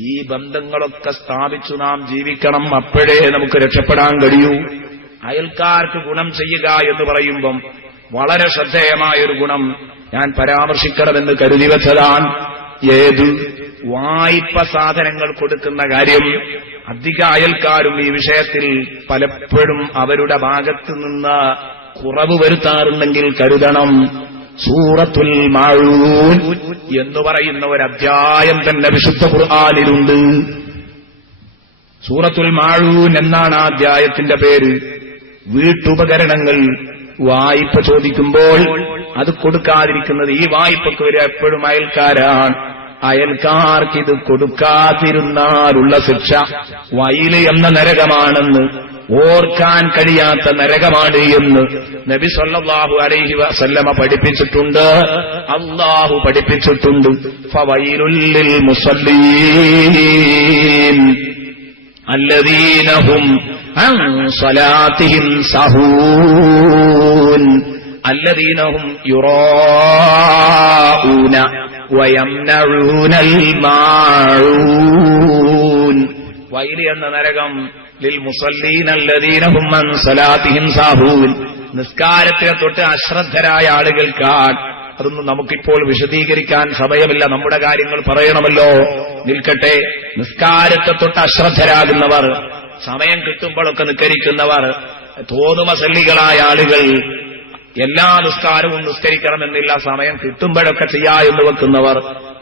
ഈ ബന്ധങ്ങളൊക്കെ സ്ഥാപിച്ചു നാം ജീവിക്കണം. അപ്പോഴേ നമുക്ക് രക്ഷപ്പെടാൻ കഴിയൂ. അയൽക്കാർക്ക് ഗുണം ചെയ്യുക എന്ന് പറയുമ്പം വളരെ ശ്രദ്ധേയമായൊരു ഗുണം ഞാൻ പരാമർശിക്കണമെന്ന് കരുതി വെച്ചതാണ്. ഏത്? വായ്പ സാധനങ്ങൾ കൊടുക്കുന്ന കാര്യം. അധിക അയൽക്കാരും ഈ വിഷയത്തിൽ പലപ്പോഴും അവരുടെ ഭാഗത്ത് നിന്ന് കുറവ് വരുത്താറുണ്ടെങ്കിൽ കരുതണം. സൂറത്തുൽ മാഊൻ എന്ന് പറയുന്ന ഒരു അധ്യായം തന്നെ വിശുദ്ധ ഖുർആനിലുണ്ട്. സൂറത്തുൽ മാഊൻ എന്നാണ് ആ അധ്യായത്തിന്റെ പേര്. വീട്ടുപകരണങ്ങൾ വായ്പ ചോദിക്കുമ്പോൾ അത് കൊടുക്കാതിരിക്കുന്നത്, ഈ വായ്പക്ക് വരെ എപ്പോഴും അയൽക്കാരാണ്. അയൽക്കാർക്കിത് കൊടുക്കാതിരുന്നാലുള്ള ശിക്ഷ വൈല് എന്ന നരകമാണെന്ന്, ഓർക്കാൻ കഴിയാത്ത നരകമാണ് എന്ന് നബി സല്ലല്ലാഹു അലൈഹി വസല്ലമ പഠിപ്പിച്ചിട്ടുണ്ട്. അല്ലാഹു പഠിപ്പിച്ചിട്ടുണ്ട്. ഫവൈലുൽ ലിൽ മുസല്ലീൻ അല്ലദീന ഹും അൻ സ്വലാത്തിഹിം സഹൂൻ അല്ലദീന ഹും യുറാഊന വയംനഊനൽ മാഊൻ. വൈല് എന്ന നരകം ലിൽ മുസല്ലീന അല്ലദീന ഹും അൻ സ്വലാത്തിഹിം സഹൂൻ, നിസ്കാരത്തിനെ തൊട്ട് അശ്രദ്ധരായ ആളുകൾക്കാണ്. അതൊന്നും നമുക്കിപ്പോൾ വിശദീകരിക്കാൻ സമയമില്ല, നമ്മുടെ കാര്യങ്ങൾ പറയണമല്ലോ. നിൽക്കട്ടെ. നിസ്കാരത്തെ തൊട്ട് അശ്രദ്ധരാകുന്നവർ, സമയം കിട്ടുമ്പോഴൊക്കെ നിസ്കരിക്കുന്നവർ, തോന്നുമസല്ലികളായ ആളുകൾ, എല്ലാ നിസ്കാരവും നിസ്കരിക്കണമെന്നില്ല, സമയം കിട്ടുമ്പോഴൊക്കെ ചെയ്യാ എന്ന് വെക്കുന്നവർ,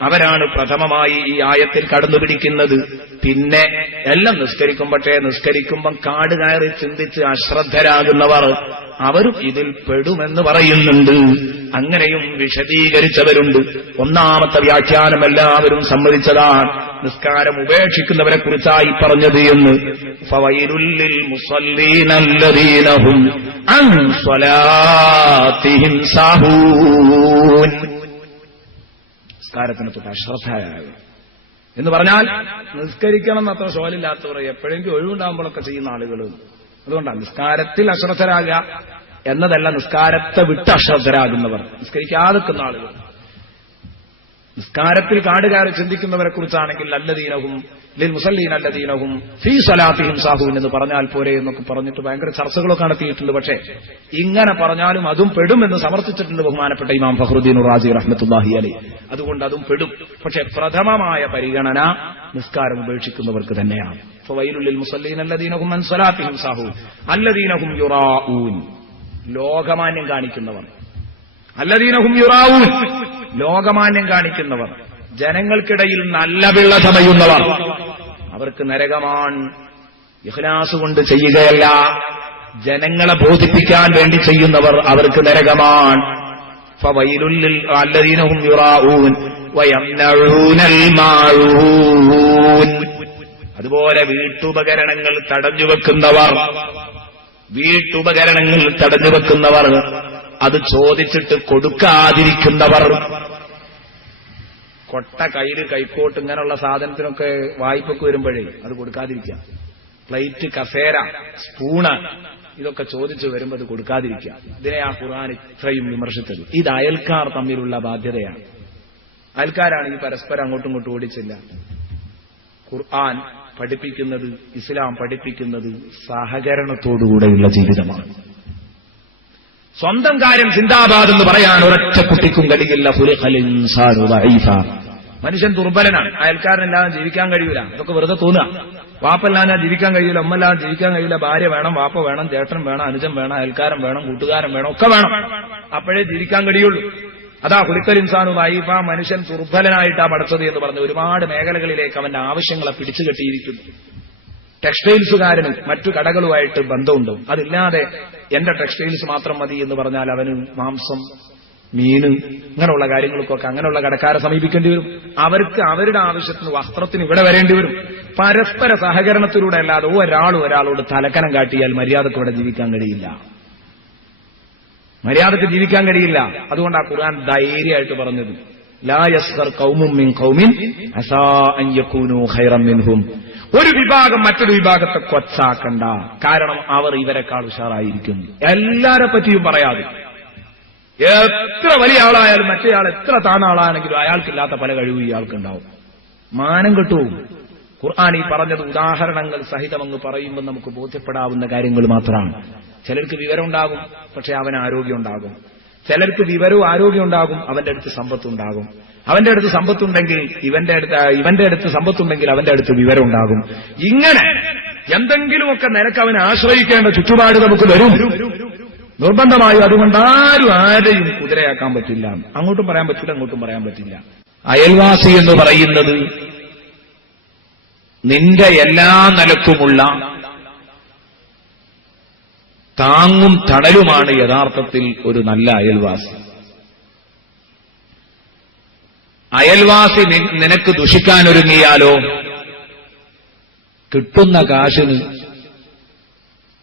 അവരാണ് പ്രഥമമായി ഈ ആയത്തിൽ കടന്നുപിടിക്കുന്നത്. പിന്നെ എല്ലാം നിസ്കരിക്കുമ്പം കാട് കയറി ചിന്തിച്ച് അശ്രദ്ധരാകുന്നവർ, അവരും ഇതിൽ പെടുമെന്ന് പറയുന്നുണ്ട്. അങ്ങനെയും വിശദീകരിച്ചവരുണ്ട്. ഒന്നാമത്തെ വ്യാഖ്യാനം എല്ലാവരും സമ്മതിച്ചതാണ്. നിസ്കാരം ഉപേക്ഷിക്കുന്നവരെ കുറിച്ചായി പറഞ്ഞത് എന്ന്. ഫവൈലുൽ ലിൽ മുസല്ലീന അല്ലദീന ഹും അൻ സ്വലാത്തിഹിം സാഹൂൻ. നിസ്കാരത്തിന് തൊട്ട് അശ്രദ്ധയായ എന്ന് പറഞ്ഞാൽ നിസ്കരിക്കണം എന്നത്ര ശോലില്ലാത്തവർ, എപ്പോഴെങ്കിലും ഒഴിവുണ്ടാകുമ്പോഴൊക്കെ ചെയ്യുന്ന ആളുകൾ. അതുകൊണ്ടാണ് നിസ്കാരത്തിൽ അശ്രദ്ധരാകുക എന്നതല്ല, നിസ്കാരത്തെ വിട്ട് അശ്രദ്ധരാകുന്നവർ, നിസ്കരിക്കാതിരിക്കുന്ന ആളുകൾ. നിസ്കാരത്തിൽ കാടുകയറി ചിന്തിക്കുന്നവരെ കുറിച്ചാണെങ്കിൽ അല്ലദീനഹും ലിൽ മുസല്ലീന അല്ലദീനഹും ഫീ സ്വലാത്തിഹിം സാഹൂൻ എന്ന് പറഞ്ഞാൽ പോരെ എന്നൊക്കെ പറഞ്ഞിട്ട് ഭയങ്കര ചർച്ചകളൊക്കെ നടത്തിയിട്ടുണ്ട്. പക്ഷേ ഇങ്ങനെ പറഞ്ഞാലും അതും പെടുമെന്ന് സമർത്ഥിച്ചിട്ടുണ്ട് ബഹുമാനപ്പെട്ട ഇമാം ഫഖ്റുദ്ദീൻ റാസി റഹ്മത്തുള്ളാഹി അലൈഹി. അതുകൊണ്ട് അതും പെടും. പക്ഷേ പ്രഥമമായ പരിഗണന നിസ്കാരം ഉപേക്ഷിക്കുന്നവർക്ക് തന്നെയാണ്. ഫവൈലുൽ ലിൽ മുസല്ലീന അല്ലദീന ഹും അൻ സ്വലാത്തിഹിം സാഹൂൻ അല്ലദീന ഹും യുറാഊൻ, ലോകമാന്യം കാണിക്കുന്നവർ. അല്ലദീന ഹും യുറാഊൻ, ലോകമാന്യം കാണിക്കുന്നവർ, ജനങ്ങൾക്കിടയിൽ നല്ല പിള്ള ചമയുന്നവർ, അവർക്ക് നരകമാണ്. ഇഖ്ലാസ് കൊണ്ട് ചെയ്യുകയല്ല, ജനങ്ങളെ ബോധിപ്പിക്കാൻ വേണ്ടി ചെയ്യുന്നവർ, അവർക്ക് നരകമാണ്. ഫവൈലുൽ ലിൽ അല്ലദീന ഹും യുറാഊൻ വയംനഊനൽ മാഊൻ. അതുപോലെ വീട്ടുപകരണങ്ങൾ തടഞ്ഞുവെക്കുന്നവർ, അത് ചോദിച്ചിട്ട് കൊടുക്കാതിരിക്കുന്നവർ, കൊട്ട, കയ്യില്, കൈക്കോട്ട് ഇങ്ങനെയുള്ള സാധനത്തിനൊക്കെ വായ്പക്ക് വരുമ്പോഴേ അത് കൊടുക്കാതിരിക്കുക. പ്ലേറ്റ്, കസേര, സ്പൂണ് ഇതൊക്കെ ചോദിച്ചു വരുമ്പോൾ അത് കൊടുക്കാതിരിക്കുക. ഇതിനെ ആ ഖുർആൻ ഇത്രയും വിമർശിച്ചത്. ഇത് അയൽക്കാർ തമ്മിലുള്ള ബാധ്യതയാണ്. അയൽക്കാരാണ് ഈ പരസ്പരം അങ്ങോട്ടും ഇങ്ങോട്ടും ഓടിച്ചില്ല. ഖുർആൻ പഠിപ്പിക്കുന്നത്, ഇസ്ലാം പഠിപ്പിക്കുന്നത് സഹകരണത്തോടുകൂടെയുള്ള ജീവിതമാണ്. സ്വന്തം കാര്യം സിന്ദാബാദ് എന്ന് പറയാൻ ഒരൊറ്റ കുട്ടിക്കും കഴിയില്ല. ഖുലിഖൽ ഇൻസാനു ദഈഫ, മനുഷ്യൻ ദുർബലനാണ്, അയൽക്കാരനില്ലാതെ ജീവിക്കാൻ കഴിയൂല. അതൊക്കെ വെറുതെ തോന്നുക. വാപ്പല്ലാതെ ജീവിക്കാൻ കഴിയൂല, ഉമ്മല്ലാതെ ജീവിക്കാൻ കഴിയൂല. ഭാര്യ വേണം, വാപ്പ വേണം, ചേട്ടൻ വേണം, അനുജൻ വേണം, അയൽക്കാരൻ വേണം, കൂട്ടുകാരൻ വേണം, ഒക്കെ വേണം. അപ്പോഴേ ജീവിക്കാൻ കഴിയുള്ളൂ. അതാ ഖുലിഖൽ ഇൻസാനു ദഈഫ, മനുഷ്യൻ ദുർബലനായിട്ടാ പഠിച്ചത് എന്ന് പറഞ്ഞ് ഒരുപാട് മേഖലകളിലേക്ക് അവന്റെ ആവശ്യങ്ങളെ പിടിച്ചു കെട്ടിയിരിക്കുന്നു. ടെക്സ്റ്റൈൽസുകാരന് മറ്റു കടകളുമായിട്ട് ബന്ധമുണ്ട്. അതില്ലാതെ എന്റെ ടെക്സ്റ്റൈൽസ് മാത്രം മതി എന്ന് പറഞ്ഞാൽ അവന് മാംസം, മീന് ഇങ്ങനെയുള്ള കാര്യങ്ങൾക്കൊക്കെ അങ്ങനെയുള്ള കടക്കാരെ സമീപിക്കേണ്ടി വരും. അവർക്ക് അവരുടെ ആവശ്യത്തിന് വസ്ത്രത്തിന് ഇവിടെ വരേണ്ടി വരും. പരസ്പര സഹകരണത്തിലൂടെ അല്ലാതെ ഒരാളോട് തലക്കനം കാട്ടിയാൽ മര്യാദക്ക് ഇവിടെ ജീവിക്കാൻ കഴിയില്ല. അതുകൊണ്ട് ആ ഖുർആൻ ധൈര്യമായിട്ട് പറഞ്ഞത് ലാ യസ്ഖർ ഖൗമും മിൻ ഖൗമിൻ അസാ അൻ യകൂനു ഖൈറൻ മിൻഹും. ഒരു വിഭാഗം മറ്റൊരു വിഭാഗത്തെ കൊച്ചാക്കണ്ട, കാരണം അവർ ഇവരെക്കാൾ ഉഷാറായിരിക്കുന്നു. എല്ലാരെ പറ്റിയും പറയാതെ, എത്ര വലിയ ആളായാലും മറ്റേയാൾ എത്ര താണ ആളാണെങ്കിലും അയാൾക്കില്ലാത്ത പല കഴിവും ഇയാൾക്കുണ്ടാവും. മാനം കെട്ടുപോകും. ഖുർആൻ ഈ പറഞ്ഞത് ഉദാഹരണങ്ങൾ സഹിതമങ്ങ് പറയുമ്പോൾ നമുക്ക് ബോധ്യപ്പെടാവുന്ന കാര്യങ്ങൾ മാത്രമാണ്. ചിലർക്ക് വിവരം ഉണ്ടാകും, പക്ഷെ അവന് ആരോഗ്യം ഉണ്ടാകും. ചിലർക്ക് വിവരവും ആരോഗ്യം ഉണ്ടാകും, അവന്റെ അടുത്ത് സമ്പത്തുണ്ടാകും. അവന്റെ അടുത്ത് സമ്പത്തുണ്ടെങ്കിൽ ഇവന്റെ അടുത്ത് സമ്പത്തുണ്ടെങ്കിൽ അവന്റെ അടുത്ത് വിവരം ഉണ്ടാകും. ഇങ്ങനെ എന്തെങ്കിലുമൊക്കെ നിലക്ക് അവനെ ആശ്രയിക്കേണ്ട ചുറ്റുപാട് നമുക്ക് വരും നിർബന്ധമായും. അതുകൊണ്ട് ആരെയും കുതിരയാക്കാൻ പറ്റില്ല. അങ്ങോട്ടും പറയാൻ പറ്റില്ല, അങ്ങോട്ടും പറയാൻ പറ്റില്ല. അയൽവാസി എന്ന് പറയുന്നത് നിന്റെ എല്ലാ നിലക്കുമുള്ള താങ്ങും തണലുമാണ് യഥാർത്ഥത്തിൽ ഒരു നല്ല അയൽവാസി. അയൽവാസി നിനക്ക് ദുഷിക്കാനൊരുങ്ങിയാലോ കിട്ടുന്ന കാശിന്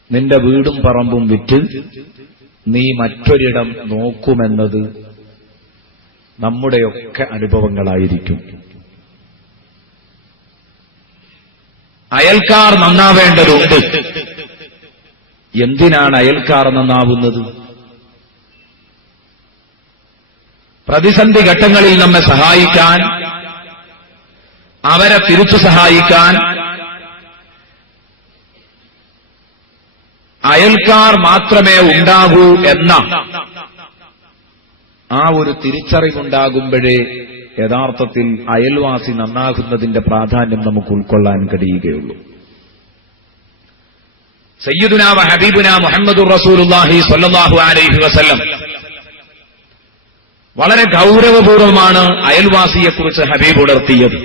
നിന്റെ വീടും പറമ്പും വിറ്റ് നീ മറ്റൊരിടം നോക്കുമെന്നത് നമ്മുടെയൊക്കെ അനുഭവങ്ങളായിരിക്കും. അയൽക്കാർ നന്നാവേണ്ടതുണ്ട്. എന്തിനാണ് അയൽക്കാർ നന്നാവുന്നത്? പ്രതിസന്ധി ഘട്ടങ്ങളിൽ നമ്മെ സഹായിക്കാൻ, അവരെ തിരിച്ചു സഹായിക്കാൻ അയൽക്കാർ മാത്രമേ ഉണ്ടാകൂ എന്ന ആ ഒരു തിരിച്ചറിവുണ്ടാകുമ്പോഴേ യഥാർത്ഥത്തിൽ അയൽവാസി നന്നാകുന്നതിന്റെ പ്രാധാന്യം നമുക്ക് ഉൾക്കൊള്ളാൻ കഴിയുകയുള്ളൂ. സയ്യിദുനാ വ ഹബീബുനാ മുഹമ്മദുർ റസൂലുള്ളാഹി സ്വല്ലല്ലാഹു അലൈഹി വസല്ലം വളരെ ഗൗരവപൂർവമാണ് അയൽവാസിയെക്കുറിച്ച് ഹബീബ് ഉണർത്തിയത്.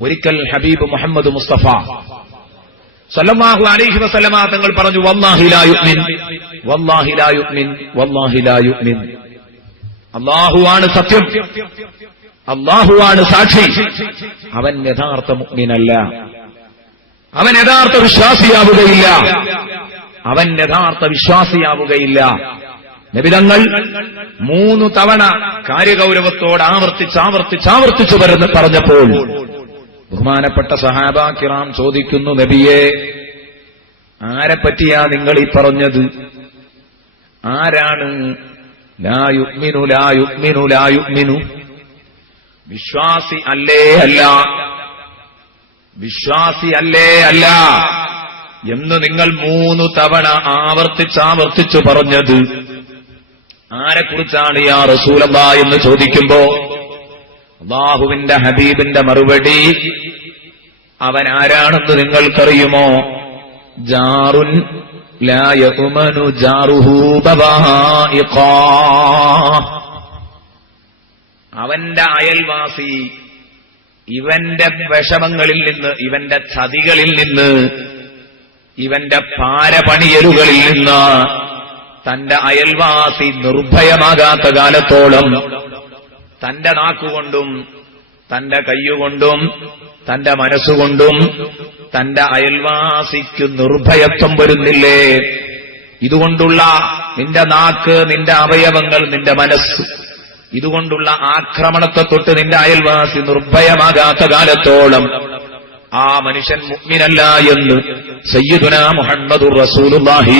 ഒരിക്കൽ ഹബീബ് മുഹമ്മദ് മുസ്തഫ സല്ലല്ലാഹു അലൈഹി വസല്ലമ തങ്ങൾ പറഞ്ഞു, വല്ലാഹി ലാ യുഅ്മിൻ, വല്ലാഹി ലാ യുഅ്മിൻ, വല്ലാഹി ലാ യുഅ്മിൻ. അല്ലാഹുവാണ് സത്യം, അല്ലാഹുവാണ് സാക്ഷി, അവൻ യഥാർത്ഥ മുഅ്മിനല്ല, അവൻ യഥാർത്ഥ വിശ്വാസിയാവുകയില്ല, അവൻ യഥാർത്ഥ വിശ്വാസിയാവുകയില്ല. നബിതങ്ങൾ 3 തവണ കാര്യഗൗരവത്തോട് ആവർത്തിച്ചു പറഞ്ഞപ്പോൾ ബഹുമാനപ്പെട്ട സഹാബ കിറാം ചോദിക്കുന്നു, നബിയെ, ആരെപ്പറ്റിയാ നിങ്ങൾ ഈ പറഞ്ഞത്? ആരാണ് ലാ യുഅ്മിനു ലാ യുഅ്മിനു ലാ യുഅ്മിനു? വിശ്വാസി അല്ലേ അല്ല, വിശ്വാസി അല്ലേ അല്ല എന്ന് നിങ്ങൾ 3 തവണ ആവർത്തിച്ചു പറഞ്ഞത് ആരെക്കുറിച്ചാണ് യാ റസൂലല്ലാഹ് എന്ന് ചോദിക്കുമ്പോ അല്ലാഹുവിന്റെ ഹബീബിന്റെ മറുപടി, അവൻ ആരാണെന്ന് നിങ്ങൾക്കറിയുമോ? ജാറുൻ ലാ യഉമനു ജാറുഹു ബവാഇഖാ. അവന്റെ അയൽവാസി ഇവന്റെ വിഷമങ്ങളിൽ നിന്ന്, ഇവന്റെ ചതികളിൽ നിന്ന്, ഇവന്റെ പാരപണിയലുകളിൽ നിന്ന് തന്റെ അയൽവാസി നിർഭയമാകാത്ത കാലത്തോളം തന്റെ നാക്കുകൊണ്ടും തന്റെ കയ്യുകൊണ്ടും തന്റെ മനസ്സുകൊണ്ടും തന്റെ അയൽവാസിക്ക് നിർഭയത്വം വരുന്നില്ലേ? ഇതുകൊണ്ടുള്ള നിന്റെ നാക്ക്, നിന്റെ അവയവങ്ങൾ, നിന്റെ മനസ്സ്, ഇതുകൊണ്ടുള്ള ആക്രമണത്തെ തൊട്ട് നിന്റെ അയൽവാസി നിർഭയമാകാത്ത കാലത്തോളം ആ മനുഷ്യൻ മുഅ്മിനല്ല എന്ന് സയ്യിദുനാ മുഹമ്മദുർ റസൂലുള്ളാഹി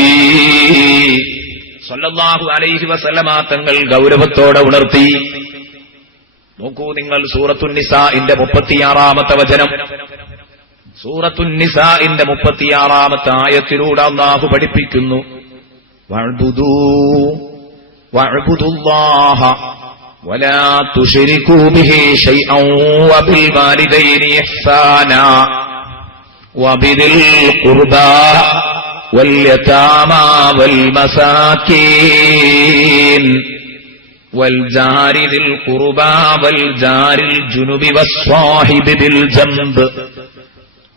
സ്വല്ലല്ലാഹു അലൈഹി വസല്ലമ തങ്ങൾ ഗൗരവത്തോടെ ഉണർത്തി. നോക്കൂ നിങ്ങൾ, സൂറത്തുൻ നിസാഇന്റെ 36-ാമത്തെ വചനം, സൂറത്തുൻ നിസാഇന്റെ 36-ാമത്തെ ആയത്തിലൂടെ അല്ലാഹു പഠിപ്പിക്കുന്നു, വഅബ്ദുല്ലാഹ വലാ തുശ്രികൂ ബിഹി ശൈഅൻ വബിൽ വാലിദൈനി ഇഹ്സാനാ വബിദിൽ ഖുർബാ واليتامى والمساكين والجار ذي القربى والجار الجنب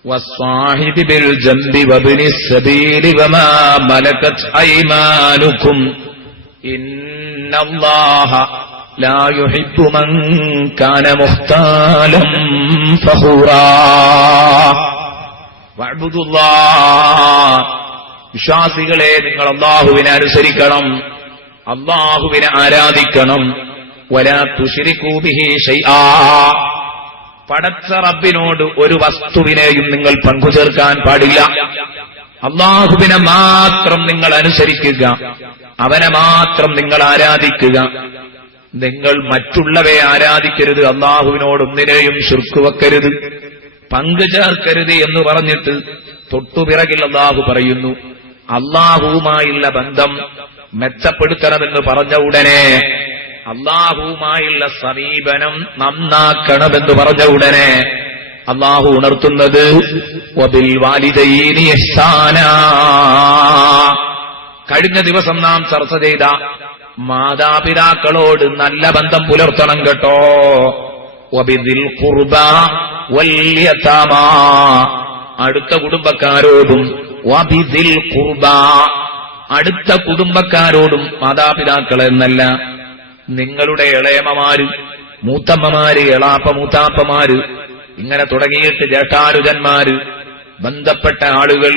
والصاحب بالجنب وابن السبيل وما ملكت أيمانكم إن الله لا يحب من كان مختالا فخورا. واعبدوا الله. വിശ്വാസികളെ, നിങ്ങൾ അല്ലാഹുവിനെ അനുസരിക്കണം, അല്ലാഹുവിനെ ആരാധിക്കണം. വലാ തുശ്രികൂ ബിഹി ശൈആ. പടച്ച റബ്ബിനോട് ഒരു വസ്തുവിനെയും നിങ്ങൾ പങ്കുചേർക്കാൻ പാടില്ല. അല്ലാഹുവിനെ മാത്രം നിങ്ങൾ അനുസരിക്കുക, അവനെ മാത്രം നിങ്ങൾ ആരാധിക്കുക. നിങ്ങൾ മറ്റുള്ളവയെ ആരാധിക്കരുത്, അള്ളാഹുവിനോട് ഒന്നിനെയും ശിർക്ക് വെക്കരുത്, പങ്കു ചേർക്കരുത് എന്ന് പറഞ്ഞിട്ട് തൊട്ടുപിറകിൽ അള്ളാഹു പറയുന്നു അള്ളാഹുവുമായുള്ള ബന്ധം മെച്ചപ്പെടുത്തണമെന്ന് പറഞ്ഞ ഉടനെ, അള്ളാഹുവുമായുള്ള സമീപനം നന്നാക്കണമെന്ന് പറഞ്ഞ ഉടനെ അള്ളാഹു ഉണർത്തുന്നത് വബിൽ വാലിദൈനി ഇഹ്സാനാ. കഴിഞ്ഞ ദിവസം നാം ചർച്ച ചെയ്ത മാതാപിതാക്കളോട് നല്ല ബന്ധം പുലർത്തണം കേട്ടോ. വബിദിൽ ഖുർബാ വൽ യതാമാ, അടുത്ത കുടുംബക്കാരോടും വബിദിൽ ഖുർബാ, അടുത്ത കുടുംബക്കാരോടും മാതാപിതാക്കൾ എന്നല്ല, നിങ്ങളുടെ ഇളയമ്മമാര്, മൂത്തമ്മമാര്, എളാപ്പ മൂത്താപ്പമാര്, ഇങ്ങനെ തുടങ്ങിയിട്ട് ജേഷ്ഠാനുജന്മാര്, ബന്ധപ്പെട്ട ആളുകൾ